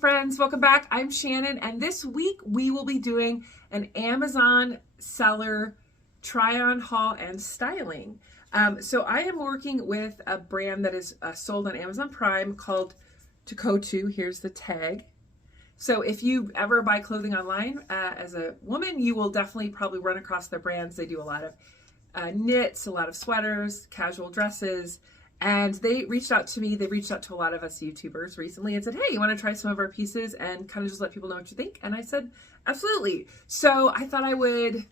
friends, welcome back. I'm Shannon, and this week we will be doing an Amazon seller try-on haul and styling. So I am working with a brand that is sold on Amazon Prime called Dokotoo. Here's the tag. So if you ever buy clothing online as a woman, you will definitely probably run across their brands. They do a lot of knits, a lot of sweaters, casual dresses. And they reached out to me. They reached out to a lot of us YouTubers recently and said, hey, you want to try some of our pieces and kind of just let people know what you think? And I said, absolutely. So I thought I would,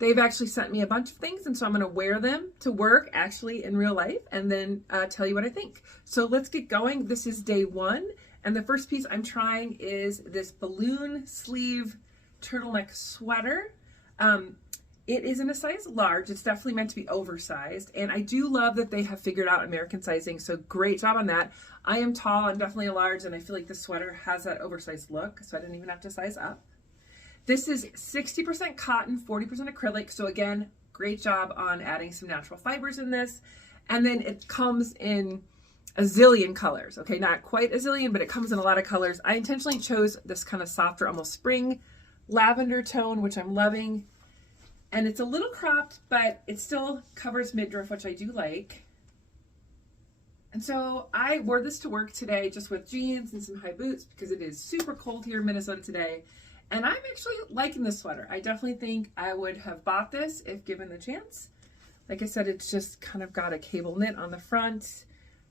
they've actually sent me a bunch of things. And so I'm going to wear them to work actually in real life and then tell you what I think. So let's get going. This is day one. And the first piece I'm trying is this balloon sleeve turtleneck sweater. It is in a size large. It's definitely meant to be oversized. And I do love that they have figured out American sizing. So great job on that. I am tall. I'm definitely a large. And I feel like this sweater has that oversized look. So I didn't even have to size up. This is 60% cotton, 40% acrylic. So again, great job on adding some natural fibers in this. And then it comes in a zillion colors. Okay, not quite a zillion, but it comes in a lot of colors. I intentionally chose this kind of softer, almost spring lavender tone, which I'm loving. And it's a little cropped, but it still covers midriff, which I do like. And so I wore this to work today just with jeans and some high boots because it is super cold here in Minnesota today. And I'm actually liking this sweater. I definitely think I would have bought this if given the chance. Like I said, it's just kind of got a cable knit on the front.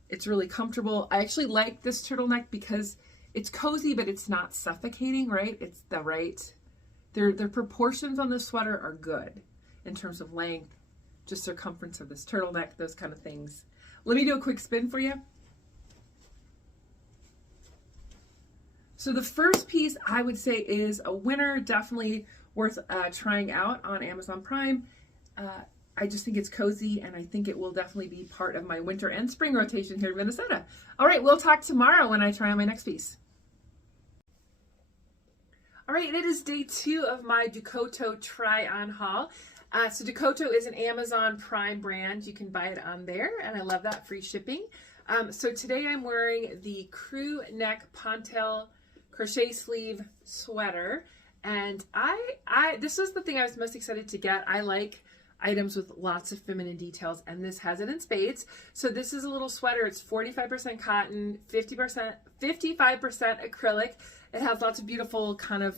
It's really comfortable. I actually like this turtleneck because it's cozy, but it's not suffocating, right? It's the right... Their proportions on this sweater are good in terms of length, just circumference of this turtleneck, those kind of things. Let me do a quick spin for you. So the first piece I would say is a winner, definitely worth trying out on Amazon Prime. I just think it's cozy and I think it will definitely be part of my winter and spring rotation here in Minnesota. All right, we'll talk tomorrow when I try on my next piece. All right, it is day two of my Dokotoo try-on haul. So Dokotoo is an Amazon Prime brand. You can buy it on there, and I love that, free shipping. So today I'm wearing the Crewneck Pontel crochet sleeve sweater, and this was the thing I was most excited to get. I like items with lots of feminine details, and this has it in spades. So this is a little sweater. It's 45% cotton, 55% acrylic. It has lots of beautiful kind of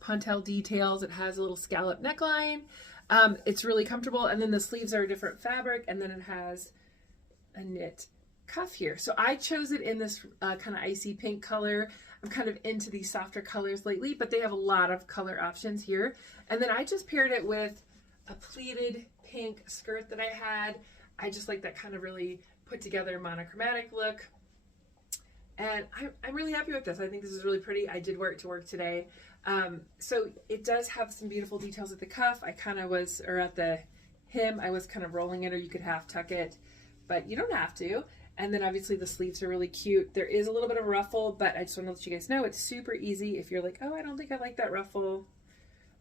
pontel details. It has a little scallop neckline. It's really comfortable. And then the sleeves are a different fabric. And then it has a knit cuff here. So I chose it in this kind of icy pink color. I'm kind of into these softer colors lately, but they have a lot of color options here. And then I just paired it with a pleated pink skirt that I had. I just like that kind of really put together monochromatic look. And I'm really happy with this. I think this is really pretty. I did wear it to work today. So it does have some beautiful details at the cuff. I kind of was, or at the hem, I was kind of rolling it, or you could half tuck it, but you don't have to. And then obviously the sleeves are really cute. There is a little bit of a ruffle, but I just want to let you guys know it's super easy. If you're like, oh, I don't think I like that ruffle,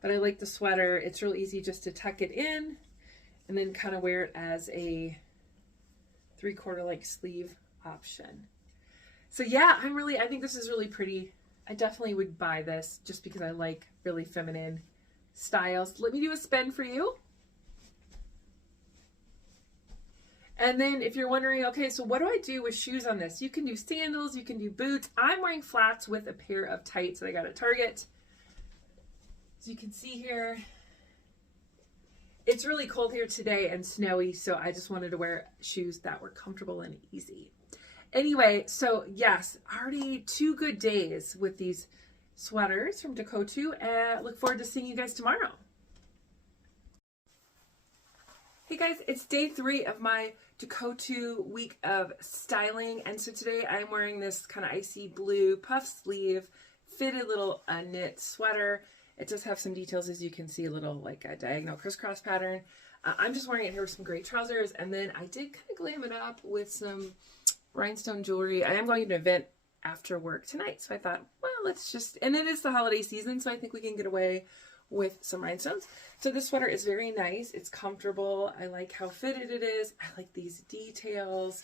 but I like the sweater, it's real easy just to tuck it in and then kind of wear it as a 3/4 length sleeve option. So yeah, I think this is really pretty. I definitely would buy this just because I like really feminine styles. Let me do a spin for you. And then if you're wondering, okay, so what do I do with shoes on this? You can do sandals, you can do boots. I'm wearing flats with a pair of tights that I got at Target. As you can see here, it's really cold here today and snowy, so I just wanted to wear shoes that were comfortable and easy. Anyway, so yes, already 2 good days with these sweaters from Dokotoo. Look forward to seeing you guys tomorrow. Hey guys, it's day 3 of my Dokotoo week of styling. And so today I'm wearing this kind of icy blue puff sleeve, fitted little knit sweater. It does have some details, as you can see, a little like a diagonal crisscross pattern. I'm just wearing it here with some great trousers. And then I did kind of glam it up with some rhinestone jewelry. I am going to an event after work tonight, so I thought, well, let's just, and it is the holiday season, so I think we can get away with some rhinestones. So this sweater is very nice. It's comfortable. I like how fitted it is. I like these details.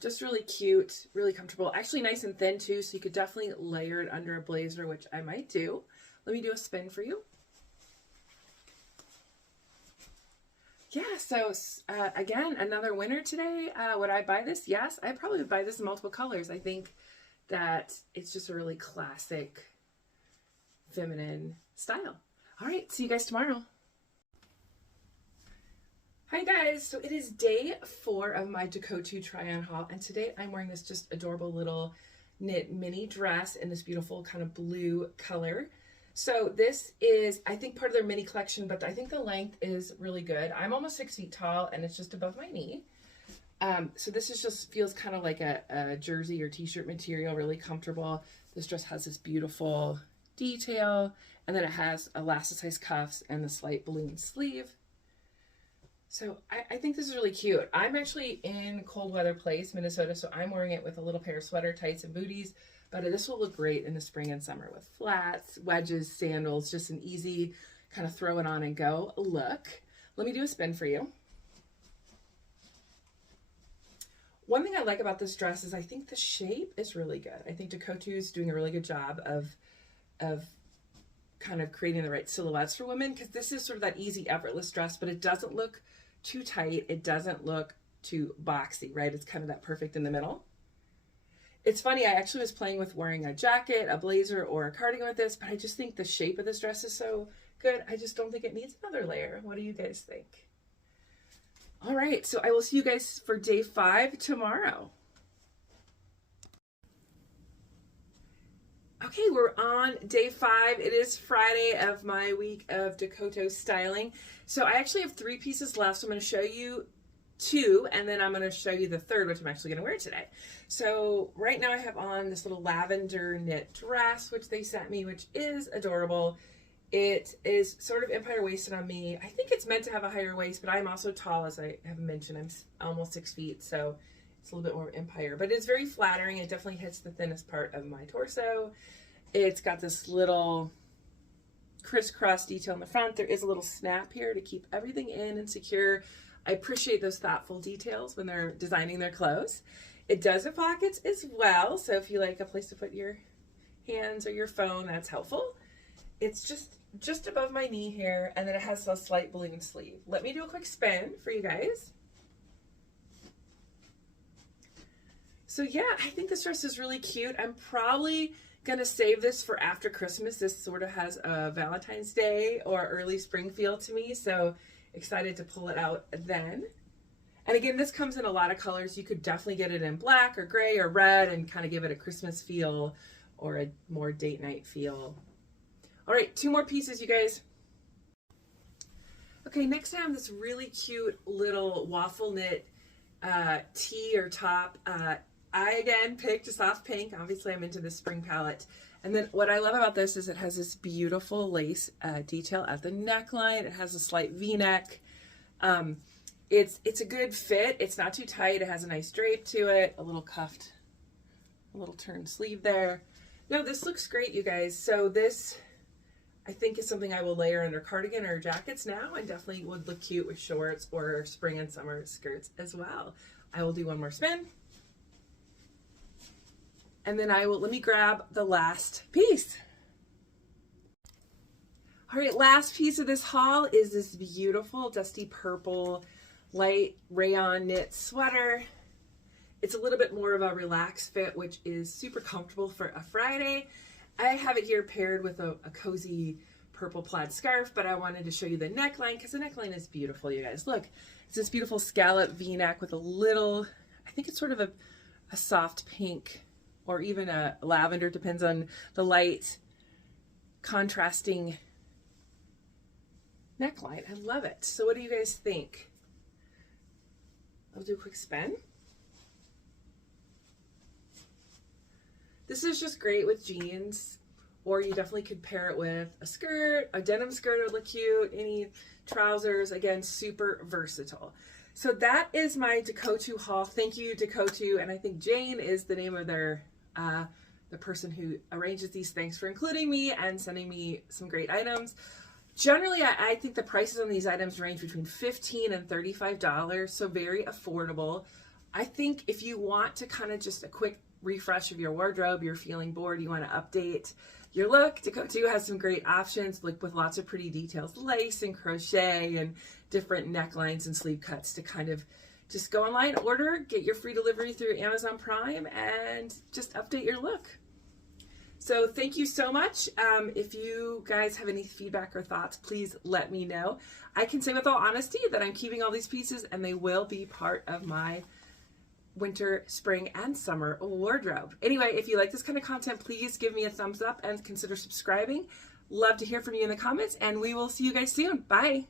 Just really cute, really comfortable. Actually nice and thin too, so you could definitely layer it under a blazer, which I might do. Let me do a spin for you. Yeah, so again, another winner today. Would I buy this? Yes, I probably would buy this in multiple colors. I think that it's just a really classic feminine style. All right, see you guys tomorrow. Hi guys, so it is day 4 of my Dokotoo try-on haul, and today I'm wearing this just adorable little knit mini dress in this beautiful kind of blue color. So this is, I think, part of their mini collection, but I think the length is really good. I'm almost 6 feet tall, and it's just above my knee. So this is just feels kind of like a jersey or t-shirt material, really comfortable. This dress has this beautiful detail, and then it has elasticized cuffs and the slight balloon sleeve. So I think this is really cute. I'm actually in cold weather place, Minnesota, so I'm wearing it with a little pair of sweater tights and booties, but this will look great in the spring and summer with flats, wedges, sandals, just an easy kind of throw it on and go look. Let me do a spin for you. One thing I like about this dress is I think the shape is really good. I think Dokotoo is doing a really good job of kind of creating the right silhouettes for women, because this is sort of that easy, effortless dress, but it doesn't look too tight. It doesn't look too boxy, right? It's kind of that perfect in the middle. It's funny, I actually was playing with wearing a jacket, a blazer, or a cardigan with this, but I just think the shape of this dress is so good. I just don't think it needs another layer. What do you guys think? All right, so I will see you guys for day 5 tomorrow. Okay, we're on day 5. It is Friday of my week of Dokotoo styling. So I actually have 3 pieces left, so I'm going to show you 2, and then I'm going to show you the 3rd, which I'm actually going to wear today. So right now I have on this little lavender knit dress, which they sent me, which is adorable. It is sort of empire waisted on me. I think it's meant to have a higher waist, but I'm also tall, as I have mentioned. I'm almost 6 feet, so it's a little bit more empire, but it's very flattering. It definitely hits the thinnest part of my torso. It's got this little crisscross detail in the front. There is a little snap here to keep everything in and secure. I appreciate those thoughtful details when they're designing their clothes. It does have pockets as well, so if you like a place to put your hands or your phone, that's helpful. It's just above my knee here, and then it has a slight balloon sleeve. Let me do a quick spin for you guys. So yeah, I think this dress is really cute. I'm probably gonna save this for after Christmas. This sort of has a Valentine's Day or early spring feel to me, so excited to pull it out then. And again, this comes in a lot of colors. You could definitely get it in black or gray or red and kind of give it a Christmas feel or a more date night feel. All right, 2 more pieces, you guys. Okay, next I have this really cute little waffle knit tee or top. I again picked a soft pink. Obviously I'm into the spring palette. And then what I love about this is it has this beautiful lace detail at the neckline. It has a slight V-neck. It's a good fit. It's not too tight. It has a nice drape to it, a little cuffed, a little turned sleeve there. No, this looks great, you guys. So this, I think, is something I will layer under cardigan or jackets now, and definitely would look cute with shorts or spring and summer skirts as well. I will do one more spin. And then let me grab the last piece. All right, last piece of this haul is this beautiful dusty purple light rayon knit sweater. It's a little bit more of a relaxed fit, which is super comfortable for a Friday. I have it here paired with a cozy purple plaid scarf, but I wanted to show you the neckline because the neckline is beautiful, you guys. Look, it's this beautiful scallop V-neck with a little, I think it's sort of a soft pink or even a lavender, depends on the light, contrasting neckline. I love it. So what do you guys think? I'll do a quick spin. This is just great with jeans, or you definitely could pair it with a skirt. A denim skirt would look cute, any trousers. Again, super versatile. So that is my Dokotoo haul. Thank you, Dokotoo, and I think Jane is the name of their the person who arranges these. Thanks for including me and sending me some great items. Generally, I think the prices on these items range between $15 and $35, so very affordable. I think if you want to kind of just a quick refresh of your wardrobe, you're feeling bored, you want to update your look, Dokotoo has some great options, like with lots of pretty details, lace and crochet and different necklines and sleeve cuts to kind of just go online, order, get your free delivery through Amazon Prime, and just update your look. So thank you so much. If you guys have any feedback or thoughts, please let me know. I can say with all honesty that I'm keeping all these pieces and they will be part of my winter, spring, and summer wardrobe. Anyway, if you like this kind of content, please give me a thumbs up and consider subscribing. Love to hear from you in the comments, and we will see you guys soon. Bye.